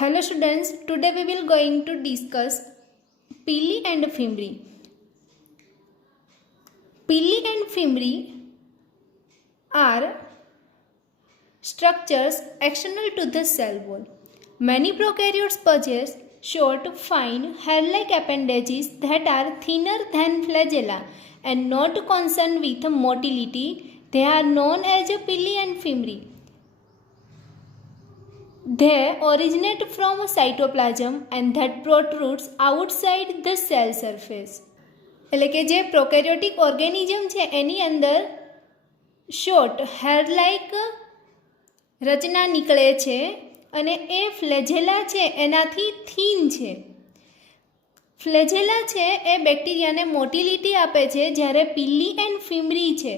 Hello students, today we will going to discuss pili and fimbriae. Pili and fimbriae are structures external to the cell wall. Many prokaryotes possess short, fine, hair-like appendages that are thinner than flagella and not concerned with motility. They are known as pili and fimbriae. They originate from cytoplasm and that protrudes outside the cell surface. એટલે કે જે prokaryotic organism છે એની અંદર short hair like રચના નીકળે છે અને એ ફ્લેજેલા છે એનાથી થીન છે. ફ્લેજેલા છે એ બેક્ટેરિયાને મોટિલિટી આપે છે, જ્યારે પીલી એન્ડ ફિમ્બ્રી છે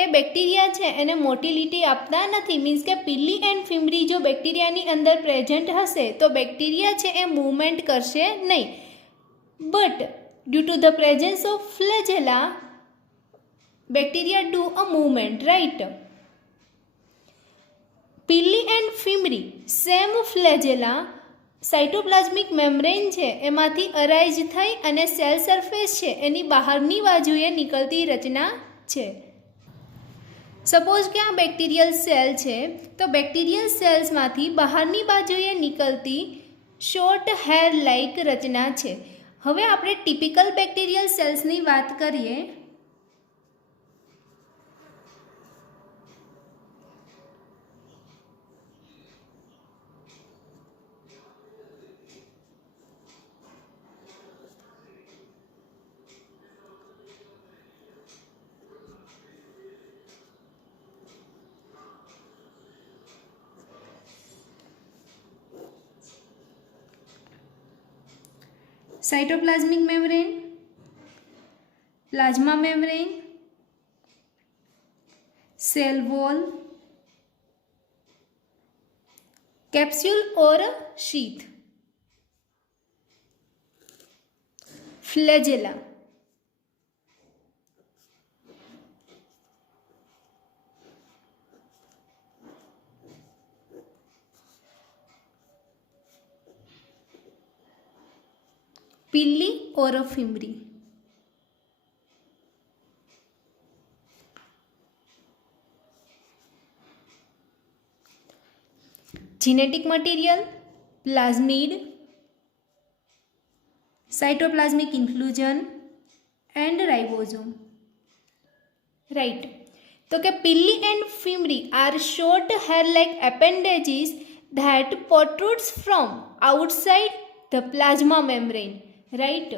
એ બેક્ટેરિયા છે એને મોટિલિટી આપતા નથી. મીન્સ કે પીલી એન્ડ ફિમ્બ્રી જો બેક્ટેરિયાની અંદર પ્રેઝન્ટ હશે તો બેક્ટેરિયા છે એ મૂવમેન્ટ કરશે નહીં. But due to the presence of flagella bacteria do a movement, right. Pili and fimbriae same flagella cytoplasmic membrane છે એમાંથી અરાઇઝ થઈ અને સેલ સરફેસ છે એની બહારની બાજુએ નીકળતી રચના છે. સપોઝ કે આ બેક્ટેરિયલ સેલ છે તો બેક્ટેરિયલ સેલ્સમાંથી બહારની બાજુએ નીકળતી શોર્ટ હેર લાઇક રચના છે. હવે આપણે ટિપિકલ બેક્ટેરિયલ સેલ્સની વાત કરીએ. Cytoplasmic membrane, plasma membrane, cell wall, capsule और शीथ, फ्लैजेला, पीली और fimbriae. Genetic material plasmid, cytoplasmic inclusion and ribosome, right. तो के pili and fimbriae are short hair like appendages that protrudes from outside the plasma membrane, right,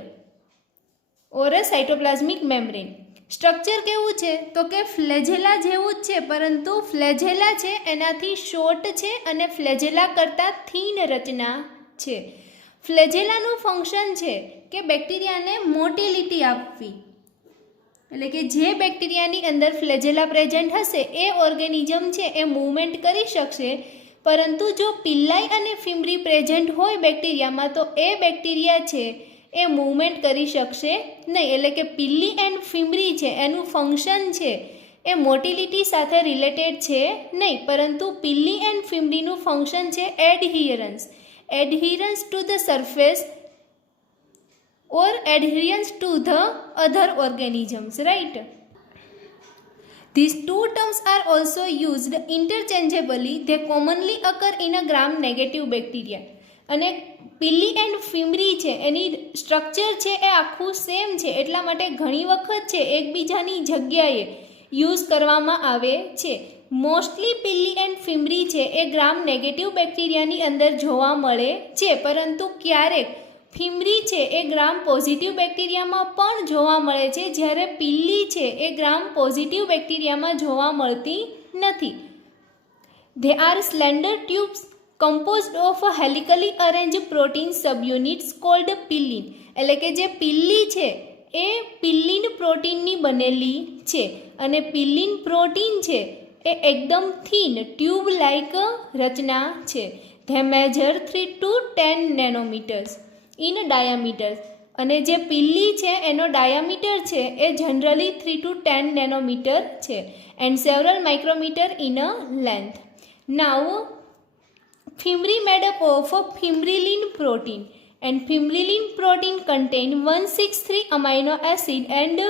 or cytoplasmic membrane. Structure કેવું છે તો કે ફ્લેજેલા જેવું જ છે, પરંતુ ફ્લેજેલા છે એનાથી શોર્ટ છે અને ફ્લેજેલા કરતાં થીન રચના છે. ફ્લેજેલાનું ફંક્શન છે કે બેક્ટેરિયાને મોટિલિટી આપવી. એટલે કે જે બેક્ટેરિયાની અંદર ફ્લેજેલા પ્રેઝન્ટ હશે એ ઓર્ગેનિઝમ છે એ મૂવમેન્ટ કરી શકશે, પરંતુ જો પિલ્લાઈ અને ફિમ્બ્રી પ્રેઝન્ટ હોય બેક્ટેરિયામાં તો એ બેક્ટેરિયા છે એ મૂવમેન્ટ કરી શકશે નહીં. એટલે કે પીલી એન્ડ ફિમ્બ્રી છે એનું ફંક્શન છે એ મોટિલિટી સાથે રિલેટેડ છે નહીં, પરંતુ પીલી એન્ડ ફિમ્બ્રીનું ફંક્શન છે adherence to the surface or adherence to the other organisms, right. These two terms are also used interchangeably. They commonly occur in a gram-negative bacteria. અને પીલી એન્ડ ફિમ્બ્રી છે એની structure છે એ આખું સેમ છે, એટલા માટે ઘણી વખત છે એકબીજાની જગ્યાએ યુઝ કરવામાં આવે છે. મોસ્ટલી પીલી એન્ડ ફિમ્બ્રી છે એ ગ્રામ નેગેટિવ બેક્ટેરિયાની અંદર જોવા મળે છે, પરંતુ ક્યારેક ફિમ્બ્રી છે એ ગ્રામ પોઝિટિવ બેક્ટેરિયામાં પણ જોવા મળે છે, જ્યારે પીલી છે એ ગ્રામ પોઝિટિવ બેક્ટેરિયામાં જોવા મળતી નથી. They are slender tubes composed of a helically arranged protein subunits called pillin. એટલે કે જે પિલ્લી છે એ પિલ્લિન પ્રોટીનની બનેલી છે અને પિલ્લિન પ્રોટીન છે એ એકદમ થીન ટ્યુબ લાઇક રચના છે. They measure 3 to 10 nanometers in diameter. અને જે પિલ્લી છે એનો ડાયામીટર છે એ જનરલી 3 to 10 nanometer છે and several micrometer in a length. Now Fimri made up of a fibrillin protein, and fibrillin protein contain 163 amino acid and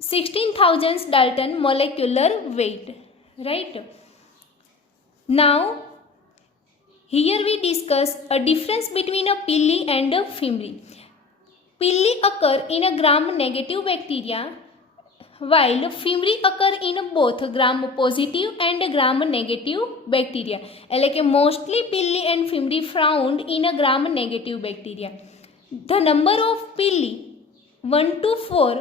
16,000 Dalton molecular weight. Right? Now, here we discuss a difference between a pili and a fimri. Pili occur in a gram-negative bacteria, while fimri occur in both gram-positive and gram-negative bacteria. એટલે કે mostly pili and fimri found in a gram-negative bacteria. The number of pili 1 to 4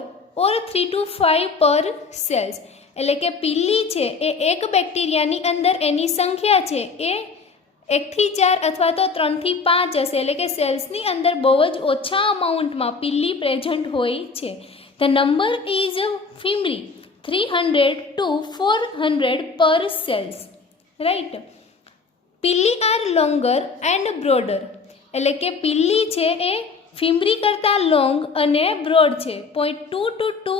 or 3 to 5 per cells. એટલે કે પીલી છે એ એક બેક્ટેરિયાની અંદર એની સંખ્યા છે એ 1 થી 4 અથવા તો 3 થી 5 હશે. એટલે કે સેલ્સની અંદર બહુ જ ઓછા અમાઉન્ટમાં પીલી પ્રેઝન્ટ હોય છે. The number is fimri 300 to 400 per cells. Right? પીલી are longer and broader. એટલે કે પીલી છે એ ફિમ્રી કરતાં લોંગ અને બ્રોડ છે. 0.2 to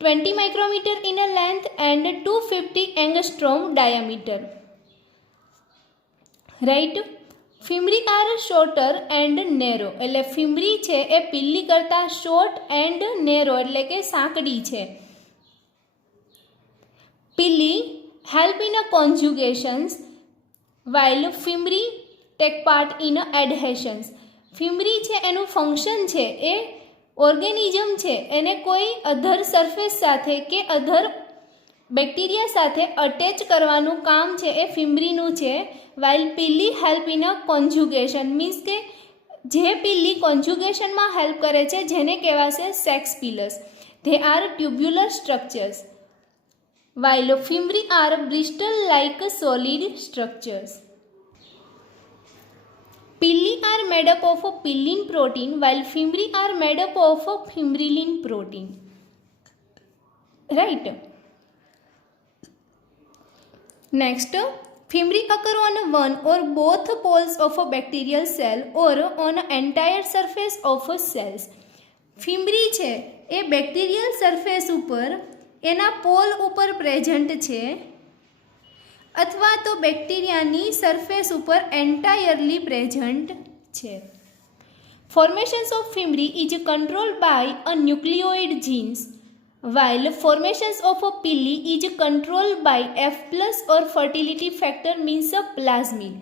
20 micrometer in a length and 250 angstrom diameter. Right? Fimri are shorter and narrow. એટલે ફિમ્રી છે એ પીલી કરતાં શોર્ટ એન્ડ નેરો એટલે કે સાંકડી છે. પીલી help in a conjugations while fimri take part in a adhesions. ફિમ્રી છે એનું ફંક્શન છે એ ઓર્ગેનિઝમ છે એને કોઈ અધર સરફેસ સાથે કે અધર બેક્ટેરિયા સાથે અટેચ કરવાનું કામ છે એ ફિમ્રીનું છે. While pili help in a conjugation means કે જે પીલી કોન્જ્યુગેશનમાં હેલ્પ કરે છે જેને કહેવાશે sex pilus. They are tubular structures while fimbriae are bristle like solid structures. Pili are made up of a pillin protein while fimri are made up of a fibrillin protein. Right? Next, fimri occur on one or both poles of a bacterial cell or on an entire surface of a cells. ફિમ્રી છે એ bacterial surface ઉપર એના pole ઉપર present છે અથવા તો બેક્ટેરિયાની surface ઉપર entirely present છે. Formations of fimbriae is controlled by a nucleoid genes while formations of a pili is controlled by F plus or fertility factor means a plasmid.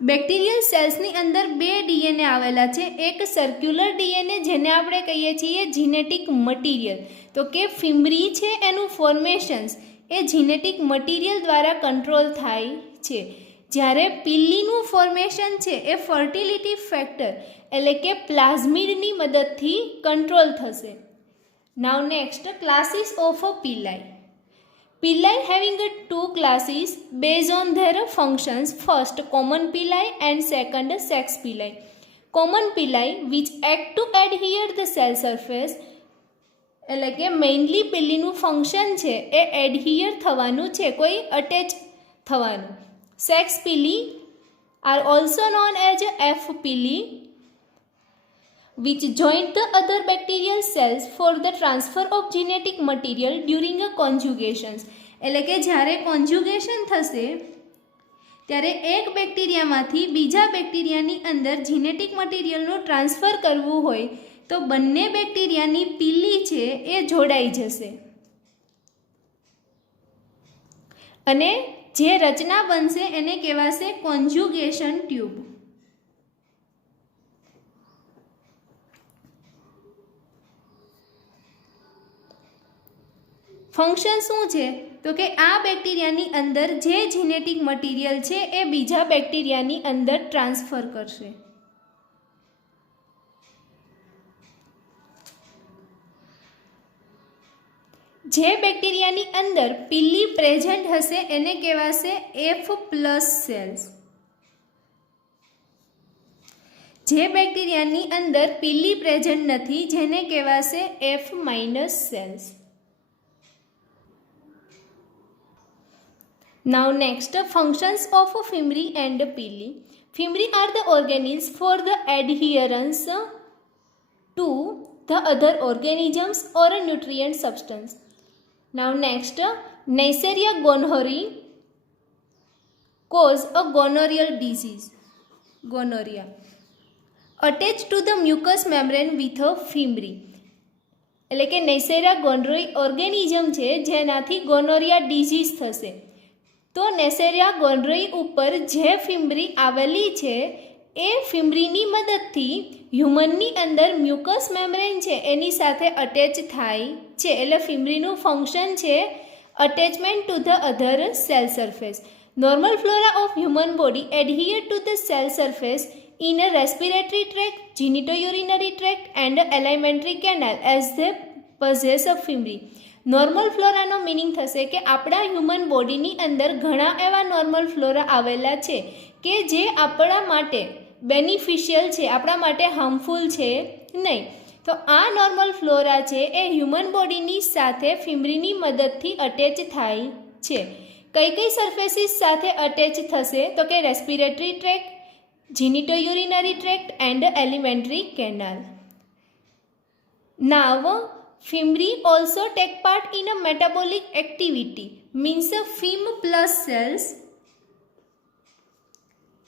બેક્ટેરિયલ સેલ્સની અંદર બે ડીએનએ આવેલા છે. એક સર્ક્યુલર ડીએનએ જેને આપણે કહીએ છીએ જીનેટિક મટીરિયલ. તો કે ફિમ્રી છે એનું ફોર્મેશન્સ એ જીનેટિક મટીરિયલ દ્વારા કંટ્રોલ થાય છે. જ્યારે પીલીનું ફોર્મેશન છે એ ફર્ટિલિટી ફેક્ટર એટલે કે પ્લાઝમિડની મદદથી કંટ્રોલ થશે. Now next classes of a pili. Pili having two classes based on their functions. First, common pili and second, sex pili. Common pili which act to adhere the cell surface એટલે કે mainly પીલીનું function છે એ એડહિયર થવાનું છે, કોઈ attach થવાનું. Sex pili are also known as F pili which join the other bacterial cells for the transfer of genetic material during a conjugations. એટલે કે જ્યારે કોન્જ્યુગેશન થશે ત્યારે એક બેક્ટેરિયામાંથી બીજા બેક્ટેરિયાની અંદર જીનેટિક મટીરિયલનું ટ્રાન્સફર કરવું હોય તો બંને બેક્ટેરિયાની પીલી છે એ જોડાઈ જશે અને જે રચના બનશે એને કહેવાશે કોન્જ્યુગેશન ટ્યુબ. ફંક્શન શું છે તો કે આ બેક્ટેરિયાની અંદર જે જીનેટિક મટીરિયલ છે એ બીજા બેક્ટેરિયાની અંદર ટ્રાન્સફર કરશે. જે બેક્ટેરિયાની અંદર પીલી પ્રેઝન્ટ હશે એને કહેવાશે F પ્લસ સેલ્સ. જે બેક્ટેરિયાની અંદર પીલી પ્રેઝન્ટ નથી જેને કહેવાશે F minus sales. Now next, functions of fimri and pili. Fimri are the organelles for the adherence to the other organisms or a nutrient substance. Now next, Neisseria gonorrhoeae cause a gonorrheal disease. Gonorrhea. Attached to the mucous membrane with a fimbriae. એટલે કે નેસેરિયા ગોનોરી organism છે જેનાથી gonorrhoea disease થશે. તો નેસેરિયા ગોનોરી ઉપર જે ફિમ્બ્રી આવેલી છે એ ફિમ્બ્રીની મદદથી હ્યુમનની અંદર મ્યુકસ મેમ્બ્રેન છે એની સાથે અટેચ થાય છે. એટલે ફિમ્બ્રીનું ફંક્શન છે attachment to the other cell surface. Normal flora of human body adhere to the cell surface in a respiratory tract, genitourinary tract and alimentary canal as they possess a fimbriae. Normal ફ્લોરાનો meaning થશે કે આપણા human બોડીની અંદર ઘણા એવા normal flora આવેલા છે કે જે આપણા માટે બેનિફિશિયલ છે, આપણા માટે હાર્મફુલ છે નહીં. તો આ નોર્મલ ફ્લોરા છે એ હ્યુમન બોડીની સાથે ફિમ્બ્રીની મદદથી અટેચ થાય છે. કઈ કઈ સરફેસીસ સાથે અટેચ થશે તો કે respiratory tract, genitourinary tract and alimentary canal. Now, fimbriae also take part in a metabolic activity, means fim plus cells.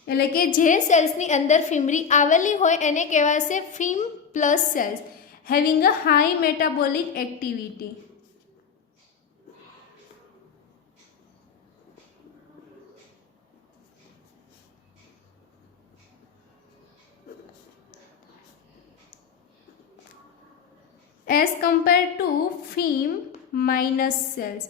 એટલે કે જે સેલ્સની અંદર ફિમ્બ્રી આવેલી હોય એને કહેવાશે fim plus cells, having a high metabolic activity. As compare to fim minus cells.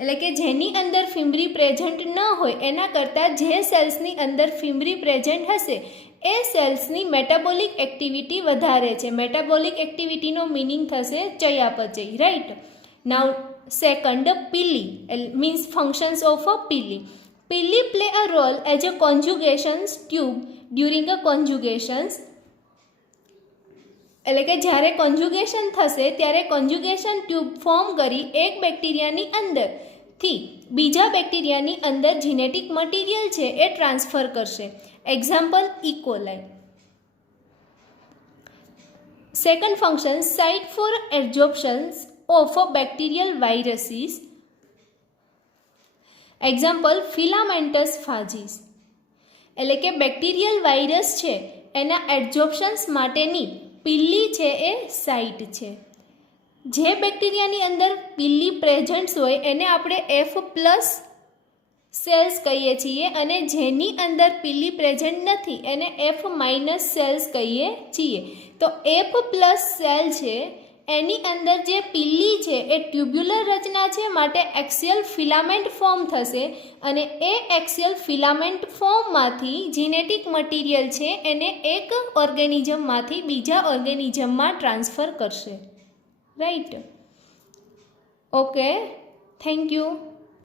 એટલે કે જેની અંદર ફિમ્બ્રી પ્રેઝન્ટ ન હોય એના કરતાં જે સેલ્સની અંદર ફિમ્બ્રી પ્રેઝન્ટ હશે એ સેલ્સની મેટાબોલિક એક્ટિવિટી વધારે છે. મેટાબોલિક એક્ટિવિટીનો મિનિંગ થશે ચયાપચય, right. Now second, pili means functions of a pili. Pili play a role as a conjugations tube during a conjugations. એટલે કે જ્યારે કોન્જ્યુગેશન થશે ત્યારે કોન્જ્યુગેશન ટ્યુબ ફોર્મ કરી એક બેક્ટેરિયાની અંદરથી બીજા બેક્ટેરિયાની અંદર જીનેટિક મટીરિયલ છે એ ટ્રાન્સફર કરશે. Example E coli. Second function, site for absorptions of bacterial viruses. Example filamentous phages. એટલે કે બેક્ટેરિયલ વાયરસ છે એના એબ્ઝોર્પ્શન્સ માટેની પીલી છે એ સાઇટ છે. જે બેક્ટેરિયાની અંદર પીલી પ્રેઝન્ટ્સ હોય એને આપણે એફ પ્લસ સેલ્સ કહીએ છીએ અને જેની અંદર પીલી પ્રેઝન્ટ નથી એને એફ માઇનસ સેલ્સ કહીએ છીએ. તો એફ પ્લસ સેલ છે એની અંદર જે પીલી છે એ ટ્યુબ્યુલર રચના છે માટે એક્સિયલ ફિલામેન્ટ ફોર્મ થશે અને એ એક્સિયલ ફિલામેન્ટ ફોર્મમાંથી જીનેટિક મટીરિયલ છે એને એક ઓર્ગેનિઝમમાંથી બીજા ઓર્ગેનિઝમમાં ટ્રાન્સફર કરશે, રાઈટ. Okay, thank you.